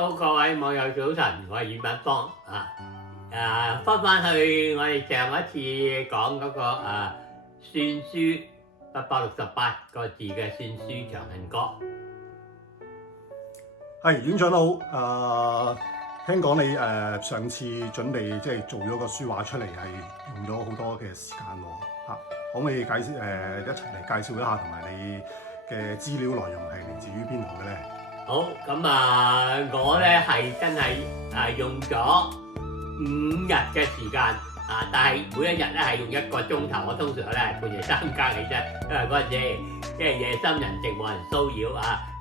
好，各位網友早晨，我係阮品芳翻去我哋上一次講嗰個算書868個字嘅算書長恨歌。係院長好，聽講你上次準備即係做咗個書畫出嚟，係用咗好多嘅時間喎嚇，可唔可以一齊嚟介紹一下，同埋你嘅資料內容係嚟自於邊度嘅咧？好，咁我咧係真係用咗5日嘅時間但係每一日咧係用1個鐘頭。我通常咧係半夜3更起身，因為嗰陣時即係夜深人靜冇人騷擾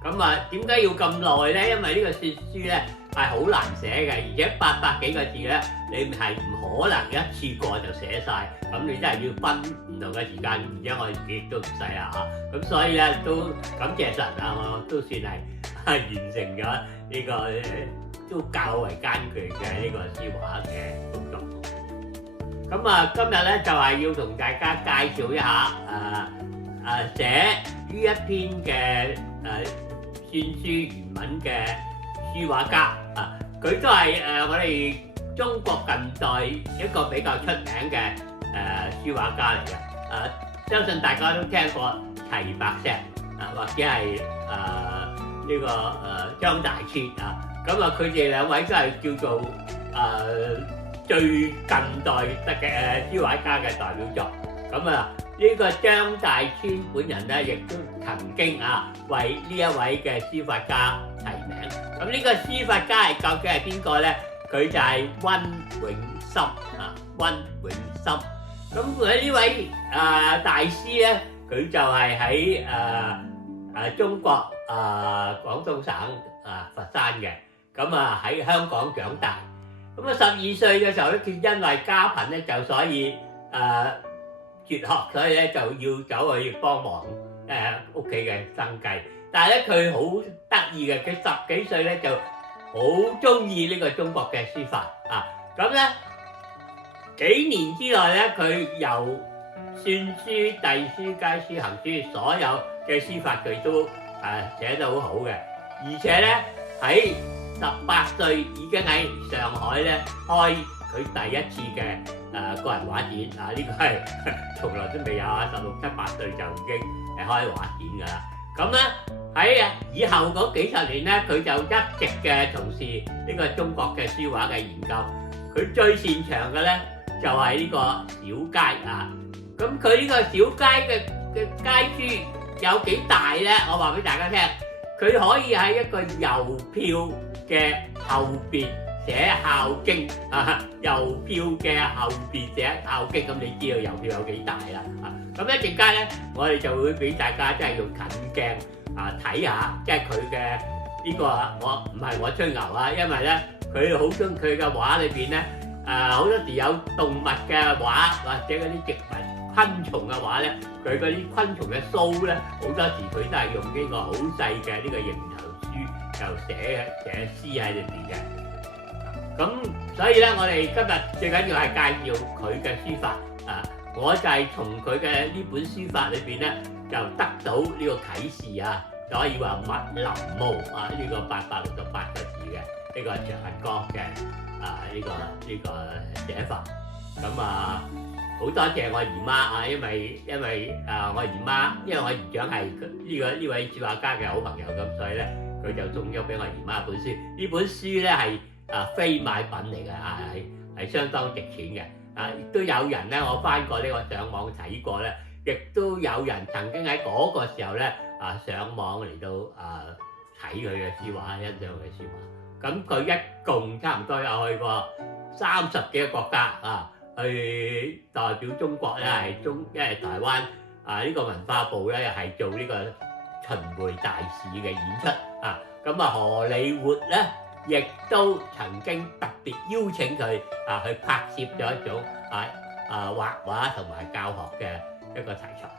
咁點解要咁耐咧？因為呢個算書咧係好難寫嘅，而且800幾個字咧，你係唔可能一次過就寫晒。咁你真係要分唔同嘅時間，而且我亦都唔細啦咁所以咧都感謝神我都算係完成咗呢個都較為艱巨嘅呢個書畫嘅工作。咁今日咧就係要同大家介紹一下寫呢一篇嘅算書原文嘅書畫家佢都係我哋中國近代一個比較出名嘅書畫家嚟嘅。相信大家都聽過齊白石或者係呢個張大千咁佢哋兩位都係叫做最近代嘅書畫家嘅代表作。咁呢個張大千本人咧，亦都曾經為呢一位嘅書法家提名。咁呢個書法家究竟係邊個咧？佢就係溫永森溫永森。咁佢呢位大師咧，佢就係喺中國廣東省佛山嘅。咁喺香港長大。咁12歲嘅時候咧，佢因為家貧咧，就所以輟學，所以咧就要走去幫忙屋企嘅生計。但係咧佢好得意嘅，佢10幾歲咧就好中意呢個中國嘅書法咁咧幾年之內咧，佢由算書、隸書、楷書、行書所有嘅書法佢都寫得好好嘅，而且咧喺18歲已經喺上海咧開佢第一次嘅個人畫展呢個係從來都未有16、17、8歲就已經開畫展㗎啦。咁咧喺以後嗰幾十年咧，佢就一直嘅從事呢個中國嘅書畫嘅研究。佢最擅長嘅咧就係呢個小楷咁佢呢個小楷嘅楷書有幾大咧？我話俾大家聽，佢可以喺一個郵票嘅後邊寫孝經郵票嘅後邊寫孝經。咁你知道郵票有幾大啦咁一陣間咧，我哋就會俾大家真係用近鏡睇下，即係佢嘅呢個我唔係我吹牛因為咧佢好中佢嘅畫裏邊咧好多時有動物嘅畫或者嗰啲植物昆蟲嘅畫咧，佢嗰啲昆蟲嘅鬚咧好多時佢都係用呢個好細嘅呢個蠅頭書就寫詩喺裏邊嘅。咁所以咧，我哋今日最緊要係介紹佢嘅書法我就係從佢嘅呢本書法裏邊咧，就得到呢個啟示所以話密林霧呢個868個字嘅呢個長恨歌嘅呢個寫法。咁好多謝我姨媽因為我姨媽，因為我姨丈係呢位書畫家嘅好朋友，咁所以咧佢就送咗俾我姨媽一本書。呢本書咧係非買品嚟嘅係相當值錢嘅亦都有人咧，我翻過呢個上網睇過咧，亦都有人曾經喺嗰個時候咧上網嚟到睇佢嘅書畫，欣賞佢嘅書畫。咁佢一共差唔多有去過30幾個國家去代表中國咧，因為台灣呢個文化部咧係做呢個巡迴大使嘅演出咁荷里活咧亦都曾經特別邀請佢去拍攝咗一種畫畫同埋教學嘅一個題材。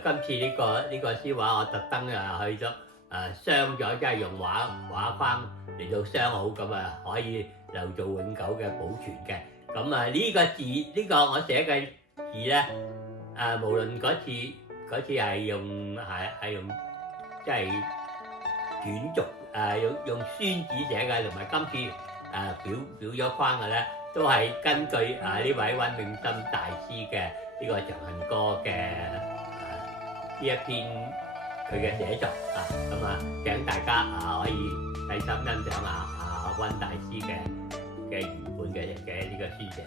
今次呢個書畫我特登去咗鑲咗，即係用畫框嚟到鑲好，咁可以留做永久嘅保存嘅。咁呢個字呢個我寫嘅字咧無論嗰次係用即係卷軸用宣紙寫嘅，同埋今次裱咗框嘅咧，都係根據呢位溫永森大師嘅呢個《長恨歌》嘅呢一篇佢嘅寫作咁請大家可以細心欣賞下溫大師嘅原本嘅呢個書寫。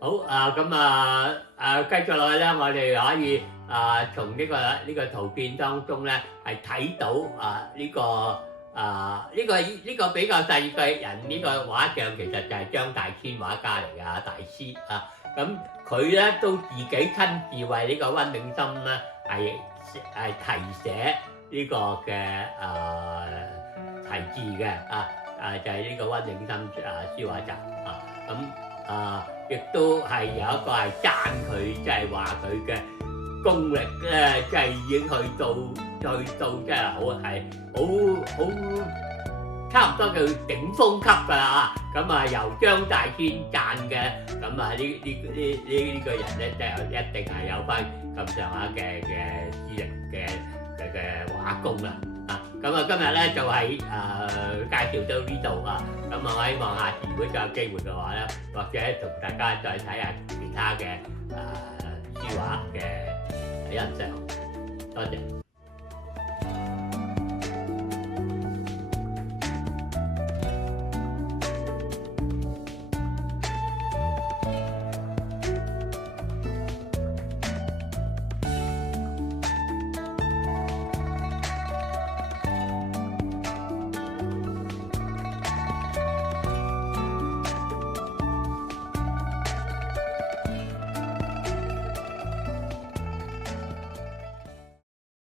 好咁繼續落去咧，我哋可以從呢個圖片當中咧係睇到呢個比較細嘅人呢個畫像，其實就係張大千畫家嚟㗎，大師咁佢咧都自己親自為呢個溫永森咧係題寫呢個嘅題字嘅就係呢個溫永森書畫集亦都係有一個係讚佢，即係話佢嘅功力咧，即係已經去到即係好差唔多叫頂峰級㗎啦由張大千讚嘅，咁呢個人咧，即係一定係有翻咁上下嘅資歷嘅畫工啦今日咧就係介紹到呢度我希望下次如果再有機會嘅話咧，或者同大家再睇下其他嘅書畫嘅欣賞，多謝。